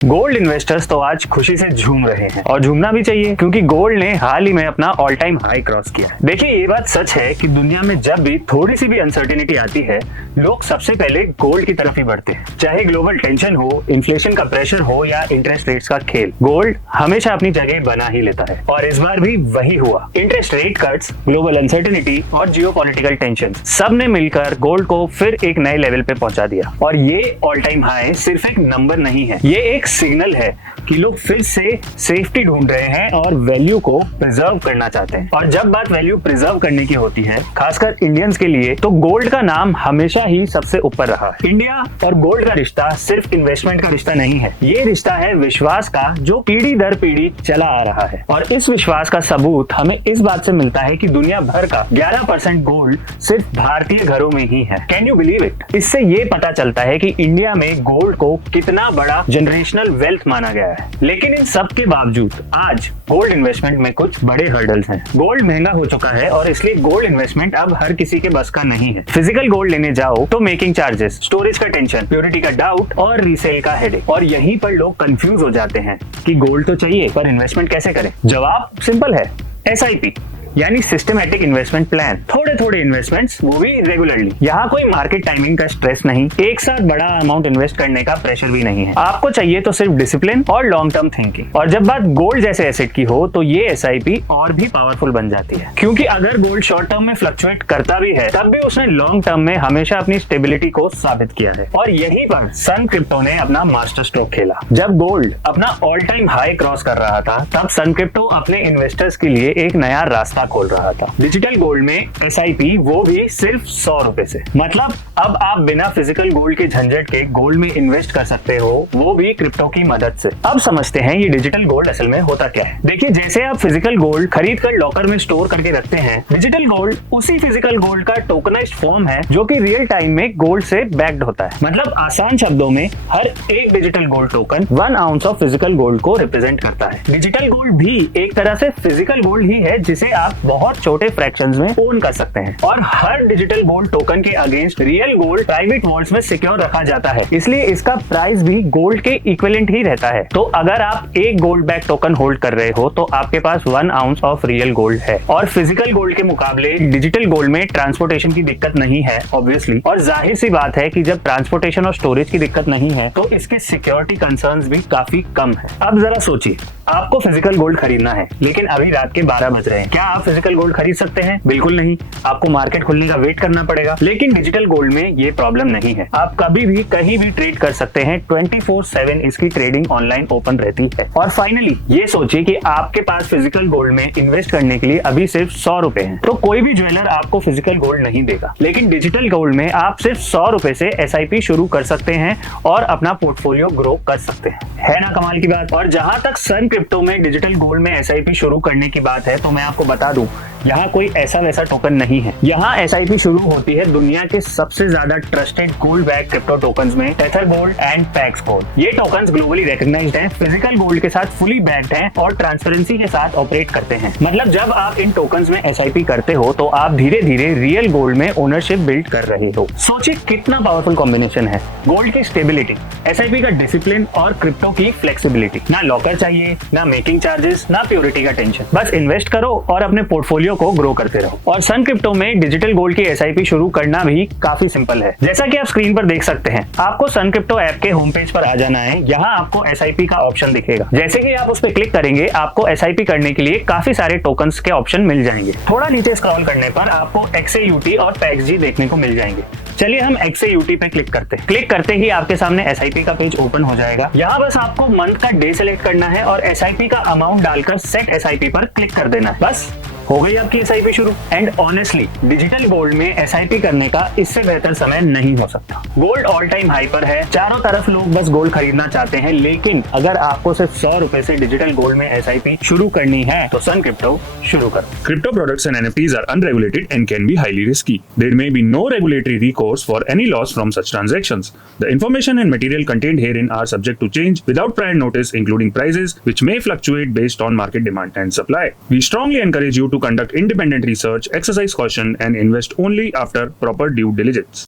Gold investors तो आज खुशी से झूम रहे हैं और झूमना भी चाहिए क्योंकि गोल्ड ने हाल ही में अपना ऑल टाइम हाई क्रॉस किया। देखिए ये बात सच है कि दुनिया में जब भी थोड़ी सी भी अनसर्टेनिटी आती है लोग सबसे पहले गोल्ड की तरफ ही बढ़ते हैं। चाहे ग्लोबल टेंशन हो, इन्फ्लेशन का प्रेशर हो या इंटरेस्ट रेट्स का खेल, गोल्ड हमेशा अपनी जगह बना ही लेता है और इस बार भी वही हुआ। Interest rate cuts, global uncertainty और जियोपॉलिटिकल टेंशन सब ने मिलकर गोल्ड को फिर एक नए लेवल पे पहुंचा दिया और ये ऑल टाइम हाई सिर्फ एक नंबर नहीं है, ये एक सिग्नल है कि लोग फिर से सेफ्टी ढूंढ रहे हैं और वैल्यू को प्रिजर्व करना चाहते हैं। और जब बात वैल्यू प्रिजर्व करने की होती है, खासकर इंडियंस के लिए, तो गोल्ड का नाम हमेशा ही सबसे ऊपर रहा है। इंडिया और गोल्ड का रिश्ता सिर्फ इन्वेस्टमेंट का रिश्ता नहीं है, ये रिश्ता है विश्वास का जो पीढ़ी दर पीढ़ी चला आ रहा है। और इस विश्वास का सबूत हमें इस बात से मिलता है कि दुनिया भर का 11% गोल्ड सिर्फ भारतीय घरों में ही है। Can you believe it? इससे ये पता चलता है कि इंडिया में गोल्ड को कितना बड़ा जनरेशनल वेल्थ माना गया है। लेकिन इन सब के बावजूद आज गोल्ड इन्वेस्टमेंट में कुछ बड़े हर्डल्स हैं। गोल्ड महंगा हो चुका है और इसलिए गोल्ड इन्वेस्टमेंट अब हर किसी के बस का नहीं है। फिजिकल गोल्ड लेने जाओ तो मेकिंग चार्जेस, स्टोरेज का टेंशन, प्योरिटी का डाउट और रीसेल का हेडेक। और यहीं पर लोग कंफ्यूज हो जाते हैं कि गोल्ड तो चाहिए पर इन्वेस्टमेंट कैसे करें। जवाब सिंपल है, SIP यानी सिस्टमैटिक इन्वेस्टमेंट प्लान। थोड़े थोड़े इन्वेस्टमेंट्स, वो भी रेगुलरली। यहाँ कोई मार्केट टाइमिंग का स्ट्रेस नहीं, एक साथ बड़ा अमाउंट इन्वेस्ट करने का प्रेशर भी नहीं है। आपको चाहिए तो सिर्फ डिसिप्लिन और लॉन्ग टर्म थिंकिंग। और जब बात गोल्ड जैसे एसेट की हो तो ये SIP और भी पावरफुल बन जाती है, क्योंकि अगर गोल्ड शॉर्ट टर्म में फ्लक्चुएट करता भी है तब भी उसने लॉन्ग टर्म में हमेशा अपनी स्टेबिलिटी को साबित किया है। और यहीं पर सन क्रिप्टो ने अपना मास्टर स्ट्रोक खेला। जब गोल्ड अपना ऑल टाइम हाई क्रॉस कर रहा था तब सन क्रिप्टो अपने इन्वेस्टर्स के लिए एक नया रास्ता खोल रहा था। डिजिटल गोल्ड में SIP, वो भी सिर्फ 100 रुपए से। मतलब अब आप बिना फिजिकल गोल्ड के झंझट के गोल्ड में इन्वेस्ट कर सकते हो, वो भी क्रिप्टो की मदद से। अब समझते हैं ये डिजिटल गोल्ड असल में होता क्या है। देखिए, जैसे आप फिजिकल गोल्ड खरीद कर लॉकर में स्टोर करके रखते हैं, डिजिटल गोल्ड उसी फिजिकल गोल्ड का टोकनाइज्ड फॉर्म है जो कि रियल टाइम में गोल्ड से बैक्ड होता है। मतलब आसान शब्दों में हर एक digital gold token 1 ounce of physical gold को रिप्रेजेंट करता है। डिजिटल गोल्ड भी एक तरह से फिजिकल गोल्ड ही है जिसे आप बहुत छोटे फ्रैक्शंस में ओन कर सकते हैं। और हर डिजिटल गोल्ड टोकन के against real gold private vaults में सिक्योर रखा जाता है, इसलिए इसका प्राइस भी गोल्ड के इक्विवेलेंट ही रहता है। तो अगर आप एक गोल्ड बैक टोकन होल्ड कर रहे हो तो आपके पास 1 आउंस ऑफ रियल गोल्ड है। और फिजिकल गोल्ड के मुकाबले डिजिटल गोल्ड में ट्रांसपोर्टेशन की दिक्कत नहीं है ऑब्वियसली, और जाहिर सी बात है कि जब ट्रांसपोर्टेशन और स्टोरेज की दिक्कत नहीं है तो इसके सिक्योरिटी कंसर्न्स भी काफी कम है। अब जरा सोचिए, आपको फिजिकल गोल्ड खरीदना है लेकिन अभी रात के 12 बज रहे हैं, क्या आप फिजिकल गोल्ड खरीद सकते हैं? बिल्कुल नहीं, आपको मार्केट खुलने का वेट करना पड़ेगा। लेकिन डिजिटल गोल्ड में ये प्रॉब्लम नहीं है, आप कभी भी कहीं भी ट्रेड कर सकते हैं। 24/7 इसकी ट्रेडिंग ऑनलाइन ओपन रहती है। और फाइनली ये सोचिए कि आपके पास फिजिकल गोल्ड में इन्वेस्ट करने के लिए अभी सिर्फ 100 रुपए है, तो कोई भी ज्वेलर आपको फिजिकल गोल्ड नहीं देगा। लेकिन डिजिटल गोल्ड में आप सिर्फ 100 रुपए से SIP शुरू कर सकते हैं और अपना पोर्टफोलियो ग्रो कर सकते हैं। है ना कमाल की बात। और जहां तक सन क्रिप्टो में डिजिटल गोल्ड में SIP शुरू करने की बात है तो मैं आपको बता दूं, यहाँ कोई ऐसा वैसा टोकन नहीं है। यहाँ SIP शुरू होती है दुनिया के सबसे ज्यादा trusted gold back crypto tokens में, Tether Gold and PAX Gold. ये टोकन्स ग्लोबली रिकॉग्नाइज्ड हैं, फिजिकल गोल्ड के साथ फुली बैक्ड हैं और ट्रांसपेरेंसी के साथ ऑपरेट करते हैं। मतलब जब आप इन टोकन्स में SIP करते हो तो आप धीरे धीरे रियल गोल्ड में ओनरशिप बिल्ड कर रहे हो। सोचिए कितना पावरफुल कॉम्बिनेशन है। गोल्ड की स्टेबिलिटी, SIP का डिसिप्लिन और क्रिप्टो की फ्लेक्सिबिलिटी। ना लॉकर चाहिए, ना मेकिंग चार्जेस, ना प्योरिटी का टेंशन। बस इन्वेस्ट करो और अपने पोर्टफोलियो को ग्रो करते रहो। और सन क्रिप्टो में डिजिटल गोल्ड की SIP शुरू करना भी काफी सिंपल है। जैसा कि आप स्क्रीन पर देख सकते हैं, आपको सन क्रिप्टो ऐप के होम पेज पर आ जाना है। यहाँ आपको SIP का ऑप्शन दिखेगा। जैसे कि आप उस पर क्लिक करेंगे आपको SIP करने के लिए काफी सारे टोकन्स के ऑप्शन मिल जाएंगे। थोड़ा नीचे स्क्रॉल करने पर आपको XAUT और PAXG देखने को मिल जाएंगे। चलिए हम XAUT पे क्लिक करते हैं। क्लिक करते ही आपके सामने SIP का पेज ओपन हो जाएगा। यहाँ बस आपको मंथ का डे सेलेक्ट करना है और SIP का अमाउंट डालकर सेट SIP पर क्लिक कर देना है। बस हो गई आपकी SIP शुरू। एंड ऑनेस्टली डिजिटल गोल्ड में SIP करने का इससे बेहतर समय नहीं हो सकता। गोल्ड ऑल टाइम हाई पर है, चारों तरफ लोग बस गोल्ड खरीदना चाहते हैं। लेकिन अगर आपको सिर्फ 100 रुपए से डिजिटल गोल्ड में SIP शुरू करनी है तो सन क्रिप्टो शुरू करो। Crypto products and NFTs are unregulated and can be highly risky. There may be no regulatory recourse for any loss from such transactions. The information and material contained herein are subject to change without prior notice, including prices, which may fluctuate based on market demand and supply. We strongly encourage you to conduct independent research, exercise caution, and invest only after proper due diligence.